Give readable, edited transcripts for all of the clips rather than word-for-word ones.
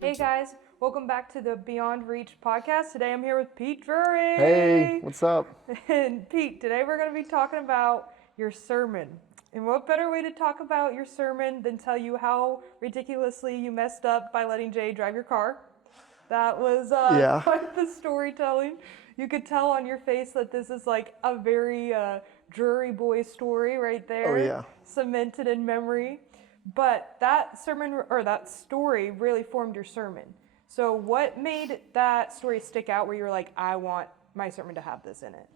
Hey guys, welcome back to the Beyond Reach podcast. Today I'm here with Pete Drury. Hey, what's up? And Pete, today we're going to be talking about your sermon. And what better way to talk about your sermon than tell you how ridiculously you messed up by letting Jay drive your car? That was Yeah. quite the storytelling. You could tell on your face that this is like a very Drury boy story right there. Oh, yeah. Cemented in memory. But that sermon or that story really formed your sermon. So what made that story stick out where you were like, I want my sermon to have this in it?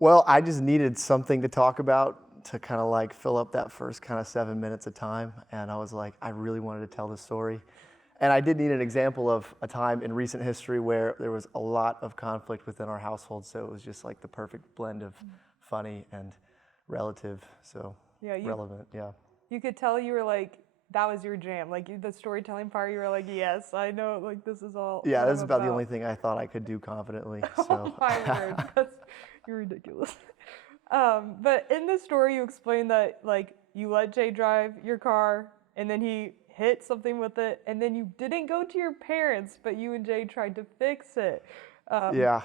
Well, I just needed something to talk about to kind of like fill up that first kind of 7 minutes of time. And I was like, I really wanted to tell this story. And I did need an example of a time in recent history where there was a lot of conflict within our household. So it was just like the perfect blend of funny and relative. So relevant, yeah. You could tell you were like, that was your jam. Like the storytelling part, you were like, yes, I know, like this is all. Yeah, that's about the only thing I thought I could do confidently. So. Oh my word, you're ridiculous. But in the story, you explained that like you let Jay drive your car, and then he hit something with it, and then you didn't go to your parents, but you and Jay tried to fix it. Yeah.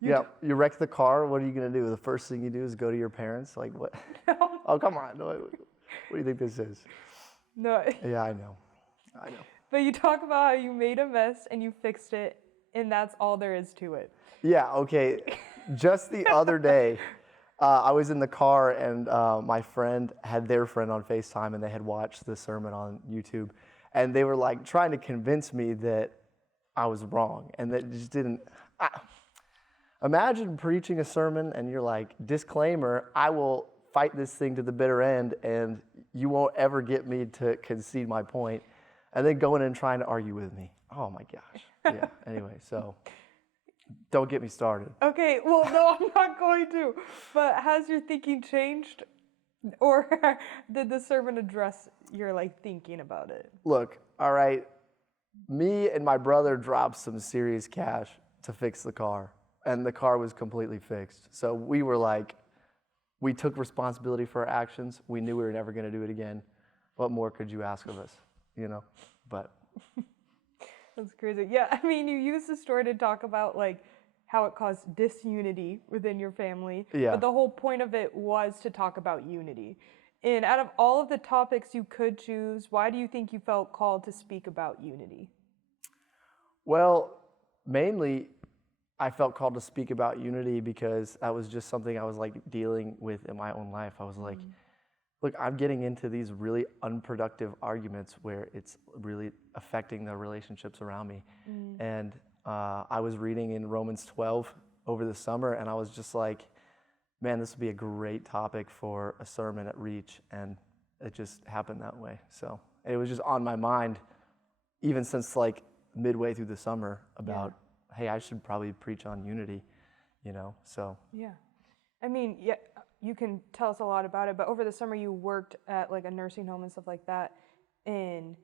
You wrecked the car. What are you going to do? The first thing you do is go to your parents? Like, what? No. Oh, come on. What do you think this is? No. Yeah, I know. But you talk about how you made a mess and you fixed it, and that's all there is to it. Yeah, okay. Just the other day, I was in the car, and my friend had their friend on FaceTime, and they had watched the sermon on YouTube. And they were like trying to convince me that I was wrong, and that just didn't. Imagine preaching a sermon, and you're like, disclaimer, I will fight this thing to the bitter end, and you won't ever get me to concede my point, and then going and trying to argue with me. Oh my gosh. Yeah, anyway, so don't get me started. Okay, well, no, I'm not going to. But has your thinking changed? Or did the sermon address your like thinking about it? Look, all right, me and my brother dropped some serious cash to fix the car, and the car was completely fixed. So we were like, we took responsibility for our actions. We knew we were never going to do it again. What more could you ask of us, But That's crazy. Yeah, I mean, you used the story to talk about like how it caused disunity within your family. Yeah. But the whole point of it was to talk about unity. And out of all of the topics you could choose, why do you think you felt called to speak about unity? Well, mainly I felt called to speak about unity because that was just something I was like dealing with in my own life. I was like, look, I'm getting into these really unproductive arguments where it's really affecting the relationships around me. And I was reading in Romans 12 over the summer, and I was just like, man, this would be a great topic for a sermon at Reach, and it just happened that way. So it was just on my mind, even since like midway through the summer, about, hey, I should probably preach on unity, so. Yeah. I mean, yeah, you can tell us a lot about it, but over the summer you worked at like a nursing home and stuff like that. And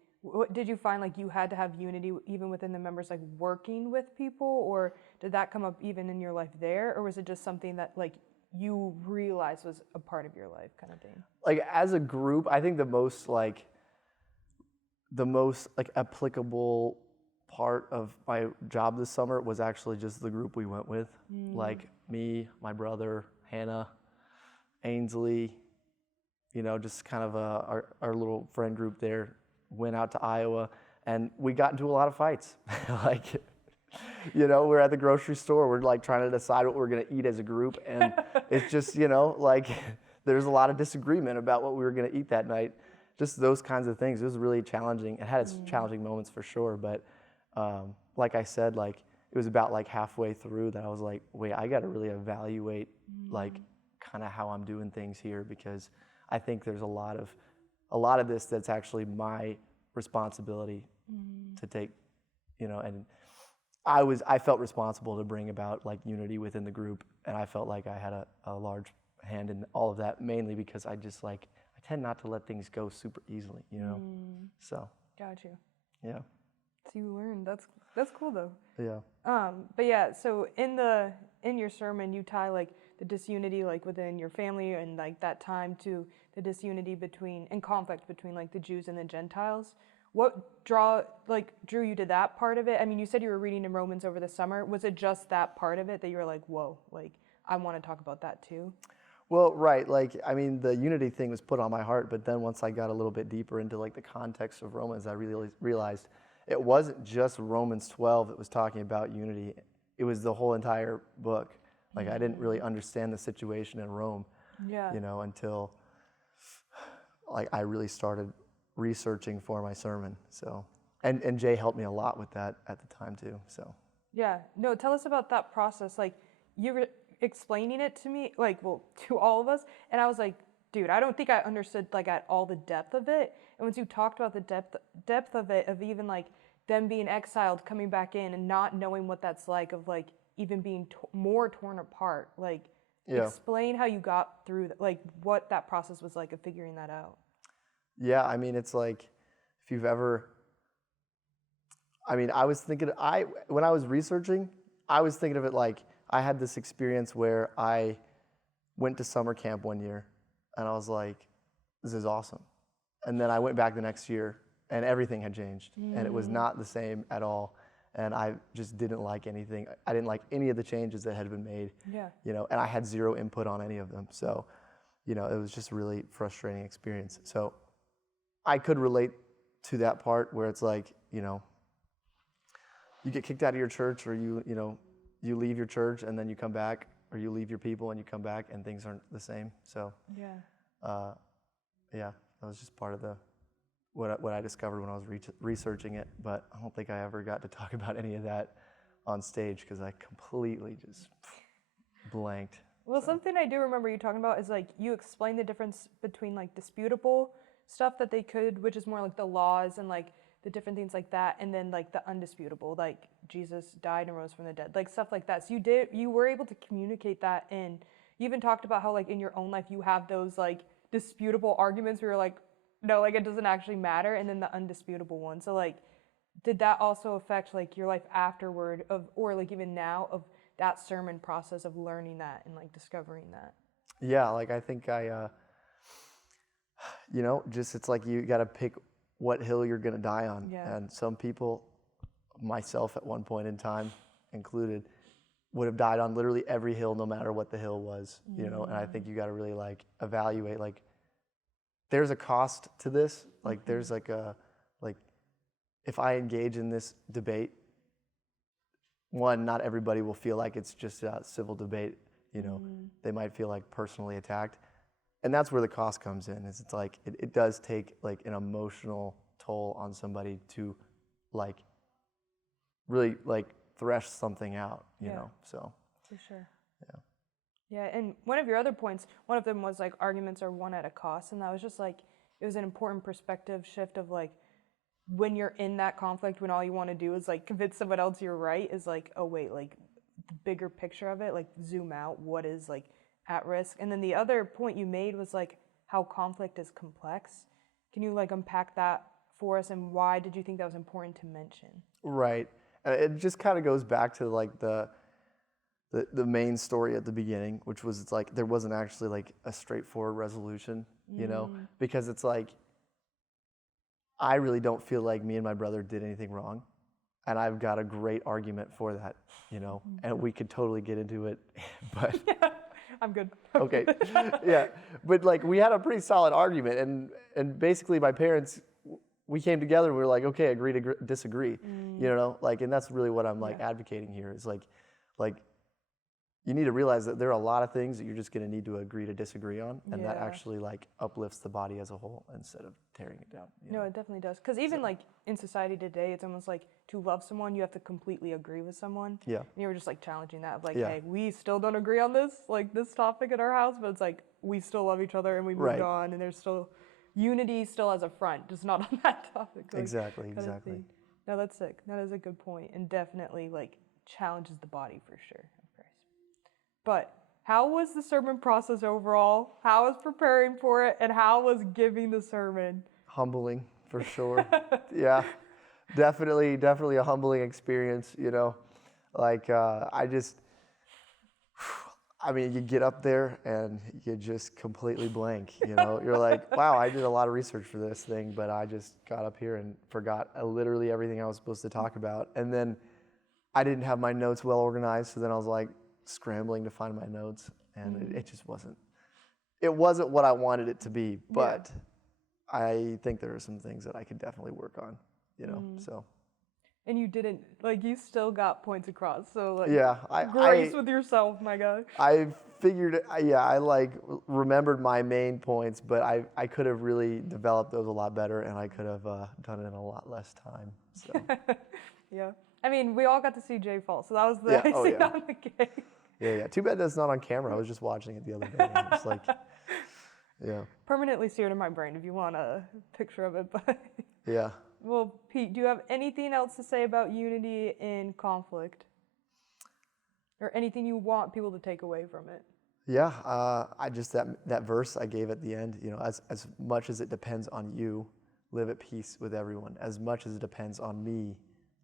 did you find like you had to have unity even within the members, like working with people, or did that come up even in your life there, or was it just something that like you realized was a part of your life kind of thing? Like as a group, I think the most applicable part of my job this summer was actually just the group we went with. Like me, my brother, Hannah, Ainsley, just kind of our little friend group there went out to Iowa, and we got into a lot of fights. We're at the grocery store, we're like trying to decide what we're gonna eat as a group, and it's just, there's a lot of disagreement about what we were gonna eat that night. Just those kinds of things. It was really challenging. It had its challenging moments for sure, but like I said, like it was about like halfway through that I was like, wait, I got to really evaluate like kind of how I'm doing things here, because I think there's a lot of this that's actually my responsibility to take, and I felt responsible to bring about like unity within the group, and I felt like I had a large hand in all of that, mainly because I tend not to let things go super easily, So. Got you. Yeah. So you learned. That's cool though. Yeah. But yeah, so in your sermon you tie like the disunity like within your family and like that time to the disunity between and conflict between like the Jews and the Gentiles. What drew you to that part of it? I mean, you said you were reading in Romans over the summer. Was it just that part of it that you were like, whoa, like I want to talk about that too? Well, right. Like, I mean, the unity thing was put on my heart, but then once I got a little bit deeper into like the context of Romans, I really realized it wasn't just Romans 12 that was talking about unity. It was the whole entire book. Like, I didn't really understand the situation in Rome, until like I really started researching for my sermon. So, and Jay helped me a lot with that at the time too. So. Yeah. No, tell us about that process. Like, you were explaining it to me, like, well, to all of us, and I was like, dude, I don't think I understood like at all the depth of it. And once you talked about the depth of it, of even like them being exiled, coming back in, and not knowing what that's like, of like even being more torn apart, like explain how you got through like what that process was like of figuring that out. Yeah, I mean, it's like if you've ever, I mean, I was thinking, when I was researching, I was thinking of it like I had this experience where I went to summer camp one year and I was like, this is awesome. And then I went back the next year and everything had changed and it was not the same at all. And I just didn't like anything. I didn't like any of the changes that had been made, and I had zero input on any of them. So, it was just a really frustrating experience. So I could relate to that part where it's like, you get kicked out of your church or you leave your church and then you come back, or you leave your people and you come back and things aren't the same. So, that was just part of what I discovered when I was researching it. But I don't think I ever got to talk about any of that on stage because I completely just blanked. Well, something I do remember you talking about is like you explained the difference between like disputable stuff that they could, which is more like the laws and like the different things like that, and then like the undisputable, like Jesus died and rose from the dead, like stuff like that. So you were able to communicate that, and you even talked about how like in your own life you have those like disputable arguments where you're like, no, like it doesn't actually matter, and then the undisputable one. So like, did that also affect like your life afterward or like even now of that sermon process of learning that and like discovering that? Yeah, like I think just it's like you got to pick what hill you're going to die on. Yeah. And some people, myself at one point in time included, would have died on literally every hill no matter what the hill was, and I think you got to really like evaluate like there's a cost to this. Like there's like if I engage in this debate, one, not everybody will feel like it's just a civil debate, they might feel like personally attacked. And that's where the cost comes in, is it's like, it does take like an emotional toll on somebody to like really like thresh something out, you know, so. For sure. Yeah. Yeah, and one of your other points, one of them was like arguments are won at a cost, and that was just like, it was an important perspective shift of like, when you're in that conflict, when all you want to do is like convince someone else you're right, is like, oh wait, like the bigger picture of it, like zoom out, what is like at risk. And then the other point you made was like how conflict is complex. Can you like unpack that for us, and why did you think that was important to mention? Right. It just kind of goes back to like the main story at the beginning, which was it's like there wasn't actually like a straightforward resolution, because it's like I really don't feel like me and my brother did anything wrong, and I've got a great argument for that, and we could totally get into it, but I'm good. Okay, yeah, but like we had a pretty solid argument, and basically my parents, we came together and we were like, okay, agree to disagree, like, and that's really what I'm like advocating here is like you need to realize that there are a lot of things that you're just going to need to agree to disagree on, and that actually like uplifts the body as a whole instead of tearing it down. No, it definitely does. Because even like in society today, it's almost like to love someone, you have to completely agree with someone. Yeah. And you were just like challenging that of like, hey, we still don't agree on this, like this topic at our house, but it's like we still love each other and we moved on, and there's still unity still as a front, just not on that topic. Like, exactly. No, that's sick. That is a good point, and definitely like challenges the body for sure. But how was the sermon process overall? How was preparing for it, and how was giving the sermon? Humbling, for sure. Yeah, definitely a humbling experience, Like, I mean, you get up there and you just completely blank, you know? You're like, wow, I did a lot of research for this thing, but I just got up here and forgot literally everything I was supposed to talk about. And then I didn't have my notes well organized, so then I was like scrambling to find my notes, and it just wasn't what I wanted it to be, but I think there are some things that I could definitely work on, you know, so. And you didn't, like, you still got points across, so, like, Yeah, grace with yourself, my God. I figured, I like remembered my main points, but I could have really developed those a lot better, and I could have done it in a lot less time. So. Yeah, I mean, we all got to see Jay fall, so that was the icing on the cake. Yeah. Too bad that's not on camera. I was just watching it the other day. And it's like, yeah. Permanently seared in my brain if you want a picture of it, but. Yeah. Well, Pete, do you have anything else to say about unity in conflict? Or anything you want people to take away from it? Yeah, I just, that verse I gave at the end, you know, as much as it depends on you, live at peace with everyone. As much as it depends on me,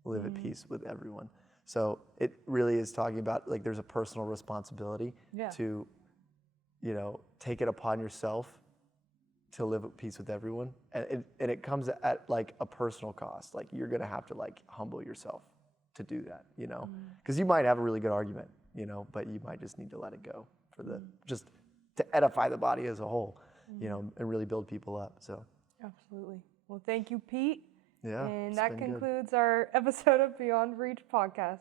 live at peace with everyone. So it really is talking about, like, there's a personal responsibility to, you know, take it upon yourself to live at peace with everyone, and it comes at like a personal cost. Like, you're gonna have to like humble yourself to do that, you know, because you might have a really good argument, you know, but you might just need to let it go for the just to edify the body as a whole, you know, and really build people up. So absolutely. Well, thank you, Pete. Yeah, and that concludes our episode of Beyond Reach podcast.